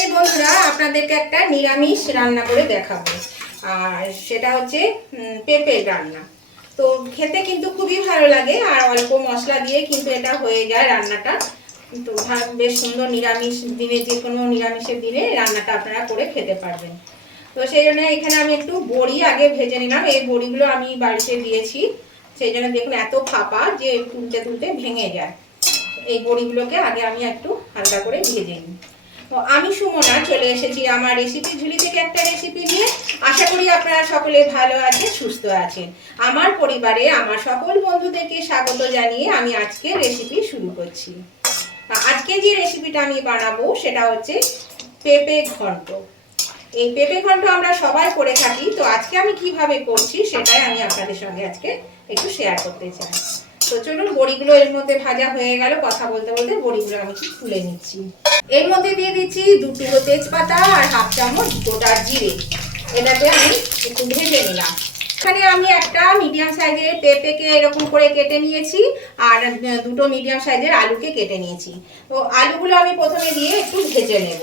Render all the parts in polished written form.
আমি বন্ধুরা আপনাদেরকে একটা নিরামিষ রান্না করে দেখাবো। আর সেটা হচ্ছে পেঁপের রান্না। তো খেতে কিন্তু খুবই ভালো লাগে আর অল্প মশলা দিয়ে কিন্তু এটা হয়ে যায় রান্নাটা। তো বেশ সুন্দর নিরামিষ দিনে, যে কোনো নিরামিষের দিনে রান্নাটা আপনারা করে খেতে পারবেন। তো সেই জন্য এখানে আমি একটু বড়ি আগে ভেজে নিলাম। এই বড়িগুলো আমি বাড়িতে দিয়েছি, সেই জন্য দেখুন এত ফাঁপা যে তুলতে তুলতে ভেঙে যায়। এই বড়িগুলোকে আগে আমি একটু হালকা করে ভেজে নিই। তো আমি সুমনা চলে এসেছি আমার রেসিপি ঝুলি থেকে একটা রেসিপি নিয়ে। আশা করি আপনারা সকলে ভালো আছেন, সুস্থ আছেন। আমার পরিবারে আমার সকল বন্ধুদেরকে স্বাগত জানিয়ে আমি আজকে রেসিপি শুরু করছি। আজকে যে রেসিপিটা আমি বানাবো সেটা হচ্ছে পেঁপে ঘন্ট। এই পেঁপে ঘন্ট আমরা সবাই করে থাকি, তো আজকে আমি কিভাবে করছি সেটাই আমি আপনাদের সঙ্গে আজকে একটু শেয়ার করতে চাই। তো চলুন, বড়িগুলো এর মধ্যে ভাজা হয়ে গেল, কথা বলতে বলতে বড়িগুলো আমি একটু তুলে নিচ্ছি। এর মধ্যে দিয়ে দিচ্ছি 2 টুকরো তেজপাতা আর হাফ চামচ গোটা জিরে। এটাতে আমি একটু ভেজে নিলাম। এখানে আমি একটা মিডিয়াম সাইজের পেঁপেকে এরকম করে কেটে নিয়েছি আর দুটো মিডিয়াম সাইজের আলুকে কেটে নিয়েছি। তো আলুগুলো আমি প্রথমে দিয়ে একটু ভেজে নেব।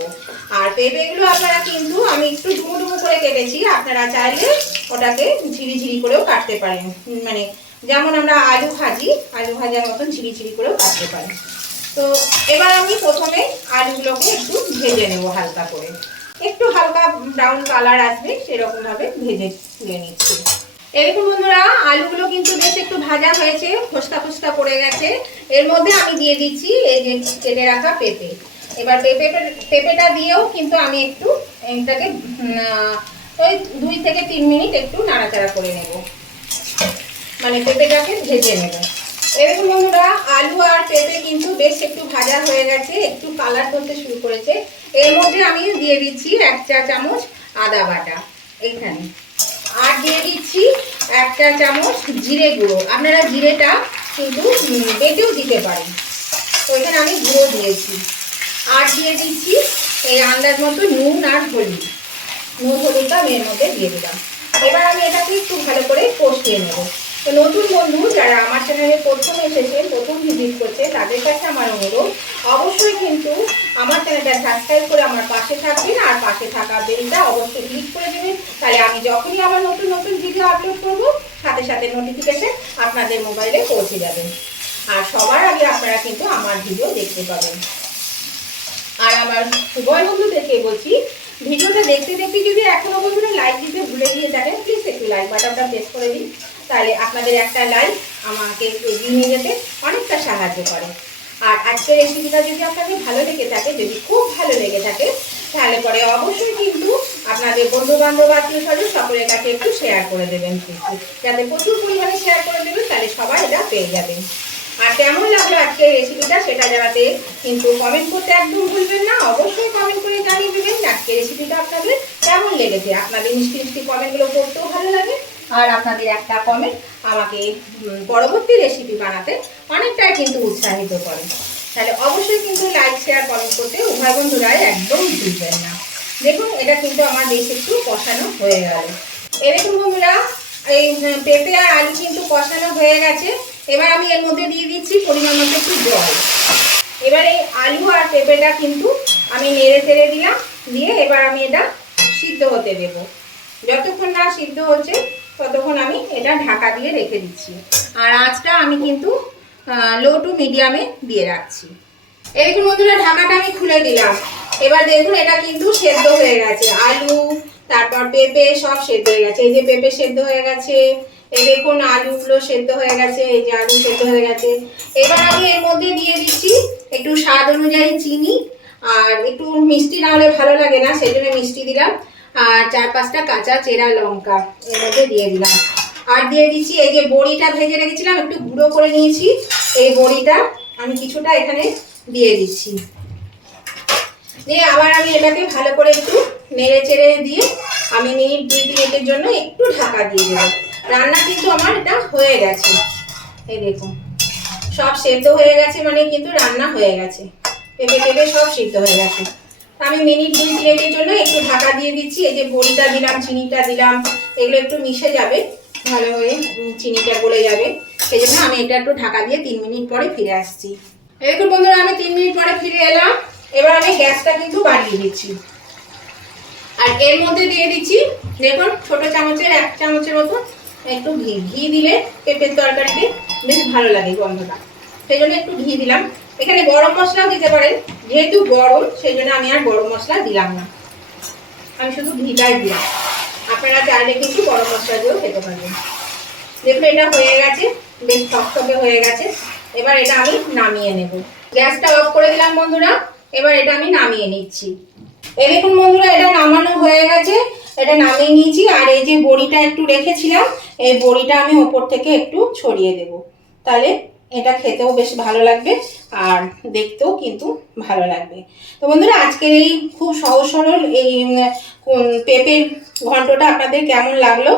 আর পেঁপেগুলো আপনারা কিন্তু আমি একটু ডুমো ডুমো করে কেটেছি, আপনারা চাইলে ওটাকে ঝিরিঝিরি করেও কাটতে পারেন, মানে যেমন আমরা আলু ভাজার মতন ঝিরিঝিরি করেও কাটতে পারেন। তো এবার আমি প্রথমে আলুগুলোকে একটু ভেজে নেব হালকা করে, একটু হালকা ব্রাউন কালার আসবে সেরকম ভাবে ভেজে তুলে নিচ্ছি। এরকম বন্ধুরা আলুগুলো কিন্তু বেশ একটু ভাজা হয়েছে, খোসকা খোসকা পড়ে গেছে। এর মধ্যে আমি দিয়ে দিচ্ছি এই যে কেটে রাখা পেঁপে। এবার পেঁপেটা দিয়েও কিন্তু আমি একটু এটাকে ওই 2 থেকে 3 মিনিট একটু নাড়াচাড়া করে নেব, মানে পেঁপেটাকে ভেজে নেব। এরকম বন্ধুরা আলু আর পেঁপে কিন্তু বেশ একটু ভাজা হয়ে গেছে, একটু কালার করতে শুরু করেছে। এর মধ্যে আমি দিয়ে দিচ্ছি 1 চা চামচ আদা বাটা এইখানে, আর দিয়ে দিচ্ছি 1 চা চামচ জিরে গুঁড়ো। আপনারা জিরেটা কিন্তু বেটেও দিতে পারেন, তো এখানে আমি গুঁড়ো দিয়েছি। আর দিয়ে দিচ্ছি এই আন্দাজ মতো নুন আর হলুদ। হলুদটা আমি এর মধ্যে দিয়ে দিলাম। এবার আমি এটাকে একটু ভালো করে কষিয়ে নেব। তো নতুন বন্ধু যারা আমার চ্যানেলে প্রথম এসেছেন, প্রথম ভিজিট করছে, তাদের কাছে আমার অনুরোধ অবশ্যই কিন্তু আমার চ্যানেলটা সাবস্ক্রাইব করে আমার পাশে থাকবেন আর পাশে থাকা বেলটা অবশ্যই ক্লিক করে দেবেন। তাহলে আমি যখনই আমার নতুন নতুন ভিডিও আপলোড করব সাথে সাথে নোটিফিকেশন আপনাদের মোবাইলে পৌঁছে যাবে, আর সবার আগে আপনারা কিন্তু আমার ভিডিও দেখতে পাবেন। আর আমার উভয় বন্ধুদেরকে বলছি, ভিডিওটা দেখতে দেখতে যদি এখনো বন্ধুরা লাইক দিতে ভুলে গিয়ে থাকেন, প্লিজ একটু লাইক বাটনটা প্রেস করে দিন। তাহলে আপনাদের একটা লাইক আমাকে এগিয়ে নিয়ে যেতে অনেকটা সাহায্য করে। আর আজকের রেসিপিটা যদি আপনাদের ভালো লেগে থাকে, যদি খুব ভালো লেগে থাকে, তাহলে পরে অবশ্যই কিন্তু আপনাদের বন্ধু বান্ধব আত্মীয় স্বজন সকলের কাছে একটু শেয়ার করে দেবেন, যাতে প্রচুর পরিমাণে শেয়ার করে দেবেন, তাহলে সবাই এটা পেয়ে যাবেন। আর কেমন লাগলো আজকের রেসিপিটা সেটা জানাতে কিন্তু কমেন্ট করতে একদম ভুলবেন না। অবশ্যই কমেন্ট করে জানিয়ে দেবেন আজকের রেসিপিটা আপনাদের কেমন লেগেছে। আপনাদের মিষ্টি মিষ্টি কমেন্টগুলো পড়তেও ভালো লাগে, আর আপনাদের একটা কমেন্ট আমাকে পরবর্তী রেসিপি বানাতে অনেকটাই কিন্তু উৎসাহিত করে। তাহলে অবশ্যই কিন্তু লাইক শেয়ার কমেন্ট করতে উভয় বন্ধুরাই একদম ভুলবেন না। দেখুন এটা কিন্তু আমার বেশ একটু কষানো হয়ে গেল। এরকম বন্ধুরা এই পেঁপে আর আলু কিন্তু কষানো হয়ে গেছে। এবার আমি এর মধ্যে দিয়ে দিচ্ছি পরিমাণ মতো একটু জল। এবার এই আলু আর পেঁপেটা কিন্তু আমি নেড়ে চেড়ে দিলাম, দিয়ে এবার আমি এটা সিদ্ধ হতে দেব। যতক্ষণ না সিদ্ধ হচ্ছে ততক্ষণ আমি এটা ঢাকা দিয়ে রেখে দিচ্ছি, আর আঁচটা আমি কিন্তু লো টু মিডিয়ামে দিয়ে রাখছি। এরকম বন্ধুরা ঢাকাটা আমি খুলে দিলাম। এবার দেখুন এটা কিন্তু সেদ্ধ হয়ে গেছে, আলু তারপর পেঁপে সব সেদ্ধ হয়ে গেছে। এই যে পেঁপে সেদ্ধ হয়ে গেছে, এই দেখুন আলুগুলো সেদ্ধ হয়ে গেছে, এই যে আলু সেদ্ধ হয়ে গেছে। এবার আমি এর মধ্যে দিয়ে দিচ্ছি একটু স্বাদ অনুযায়ী চিনি, আর একটু মিষ্টি না হলে ভালো লাগে না, সেই জন্য মিষ্টি দিলাম। আর 4-5টা কাঁচা চেরা লঙ্কা এর মধ্যে দিয়ে দিলাম। আর দিয়ে দিচ্ছি এই যে বড়িটা ভেজে রেখেছিলাম, একটু গুঁড়ো করে নিয়েছি, এই বড়িটা আমি কিছুটা এখানে দিয়ে দিচ্ছি। দিয়ে আবার আমি এটাকে ভালো করে একটু নেড়ে চেড়ে দিয়ে আমি মিনিট 2-3 জন্য একটু ঢাকা দিয়ে দেবো। রান্না কিন্তু আমার এটা হয়ে গেছে, এই দেখুন সব সেদ্ধ হয়ে গেছে, মানে কিন্তু রান্না হয়ে গেছে, পেঁপে টেপে সব সিদ্ধ হয়ে গেছে। আমি মিনিট 2-3 জন্য একটু ঢাকা দিয়ে দিচ্ছি। এই যে বড়িটা দিলাম, চিনিটা দিলাম, এগুলো একটু মিশে যাবে ভালো হয়ে, চিনিটা গলে যাবে, সেই জন্য আমি এটা একটু ঢাকা দিয়ে 3 মিনিট পরে ফিরে আসছি। এরকম বন্ধুরা আমি 3 মিনিট পরে ফিরে এলাম। এবার আমি গ্যাসটা কিন্তু বাড়িয়ে দিচ্ছি। আর এর মধ্যে দিয়ে দিচ্ছি দেখুন ছোট চামচের 1 চামচের মতো একটু ঘি। ঘি দিলে পেঁপের তরকারিতে বেশ ভালো লাগে গন্ধটা, সেই জন্য একটু ঘি দিলাম। এখানে গরম মশলাও দিতে পারেন, যেহেতু গরম সেই জন্য আমি আর গরম মশলা দিলাম না, আমি শুধু ঘিটাই দিলাম। আপনারা চাইলে কিন্তু গরম মশলা দিয়েও খেতে পারবেন। দেখুন এটা হয়ে গেছে, বেশ থকথকে হয়ে গেছে। এবার এটা আমি নামিয়ে নেব। গ্যাসটা অফ করে দিলাম বন্ধুরা, এবার এটা আমি নামিয়ে নিচ্ছি। এই দেখুন বন্ধুরা এটা নামানো হয়ে গেছে, এটা নামিয়ে নিয়েছি। আর এই যে বড়িটা একটু রেখেছিলাম, এই বড়িটা আমি ওপর থেকে একটু ছড়িয়ে দেব, তাহলে এটা খেতেও বেশ ভালো লাগবে আর দেখতেও কিন্তু ভালো লাগবে। তো বন্ধুরা আজকের এই খুব সহজ সরল এই পেঁপের ঘন্টটা আপনাদের কেমন লাগলো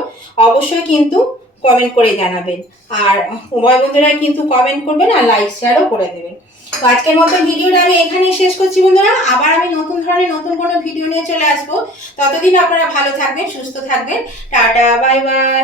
অবশ্যই কিন্তু কমেন্ট করে জানাবেন। আর উভয় বন্ধুরা কিন্তু কমেন্ট করবেন আর লাইক শেয়ারও করে দেবেন। তো আজকের মতো ভিডিওটা আমি এখানেই শেষ করছি বন্ধুরা। আবার আমি নতুন ধরনের নতুন কোনো ভিডিও নিয়ে চলে আসবো। ততদিন আপনারা ভালো থাকবেন, সুস্থ থাকবেন। Tata, bye bye.